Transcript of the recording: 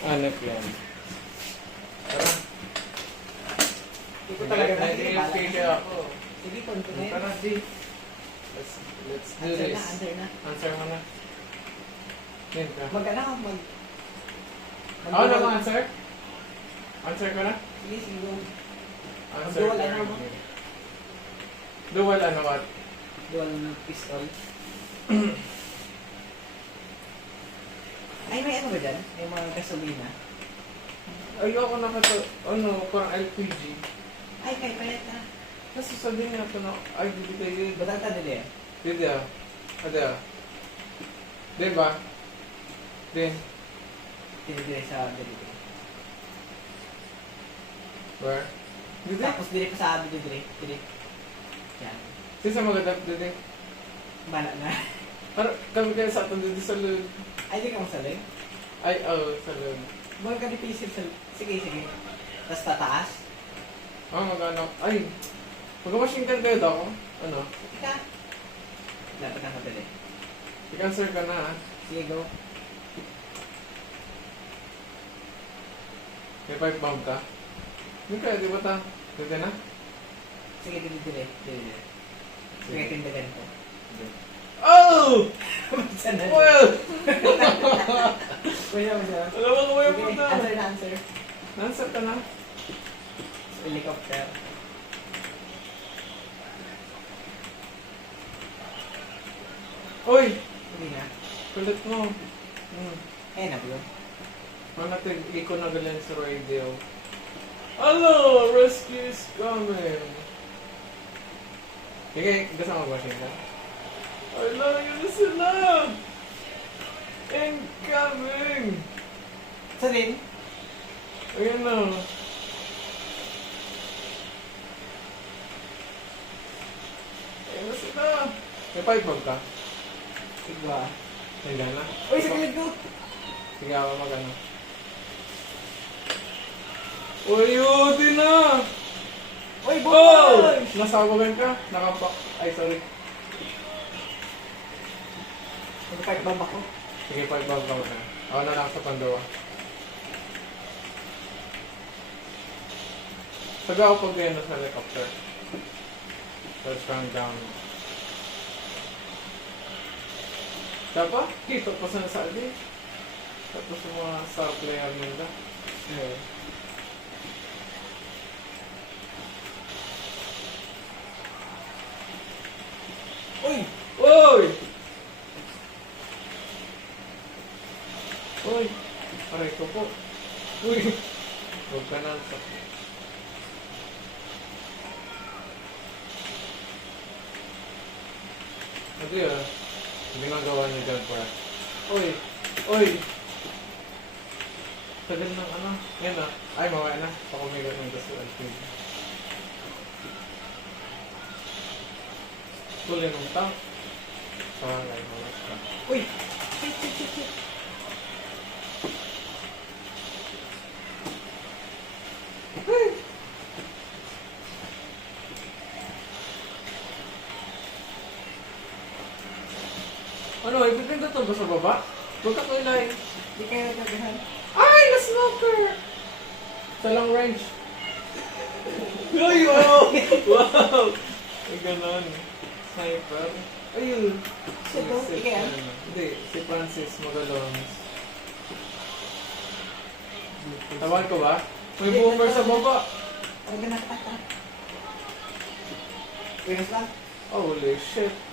Hanap yan. Tara. Hindi ko talaga Nag-i-figure ako. Sige, konti na yun. Tara, D. Let's do Answer this. na, answer na. Answer mo na. Yan ka. Mag-ano ka, Ako na mag-answer? Answer ko na? Sige, sige, go. Answer Dual ko. ano mo? Dual ano what? Dual pistol. Ay, may ano ba dyan? May mga gasolina. Ayoko na ka ano, parang LPG. Ay, kay palit na. Kasi sabihin nga ito na, ay, hindi kayo. Batang tanili eh. Hindi ah. Ada. Diba? Din. Tinigil sa delivery. Where? Didi? Tapos dili ko sa delivery. Dili. Yan. Sisa maganda, Didi. Bala na. Parang kami kayo sa atin dito sa loob. Ay, di ka masaling? Ay, sa loob. Mga kanipisil sa... Sige, sige. Tapos tataas. Magano. Ay, mag-machine gun kayo daw. Ano? Ika. Lapit na kabili. I-answer ka na ah. Sige, go. May pipe bomb ka? Hindi kaya, di ba ta? Dito na? Sige, dili. Sige, tindagan ko. Oh! Saan na? Well! Wala. Alam mo kung may Sige, punta. answer. Answer ka na. Helicopter. Uy! Hindi na. Kulit mo. Eh, nablo. Manatig, iko na galing sa radio. Hello! Rescue is coming! Sige, gusto mo mag-machine ka? Ay, layo na sila! Incoming! Saan rin? Ayan na. Ayan na sila. May pipe bomb ka? Sige ba? Hindi na. Uy, sa gilid ko! Sige ako mag-ano. Uy, di na! Uy, Oh! boy! Nasabagan ka? Nakapak. Ay, sorry. Mag-fight bomb ako. Sige, pipe bomb ka na. Ako na lang sa Pandoa. Sabi ako pag ganyan sa helicopter. First round down. Diba? Kita pa sa nasabi. Tapos yung mga star player nila. Yeah. Uy! Uy! Uy! Aray ko po. Uy! Huwag ka na. Ano yun? Ginagawa niyo dyan pa. Uy! Uy! Tagal ng ano? Yan na. Ay, mawaya na. Pakumigat ng gas ng LPG. Tuloy ng tank. Ay, mawaya ka. Uy! Shit! Ano, ipipinda to ba sa baba? Huwag ka kulay. Di kayo nagagahan. Ay, na-smoker! Sa long range. Ay, wow! Wow! Ay, ganon. Sniper. Ayun. Sino? Ikaw yan? Hindi, si Francis Magalones. Tawan ko ba? May boomer sa baba. Ano na? Pinas lang? Holy shit.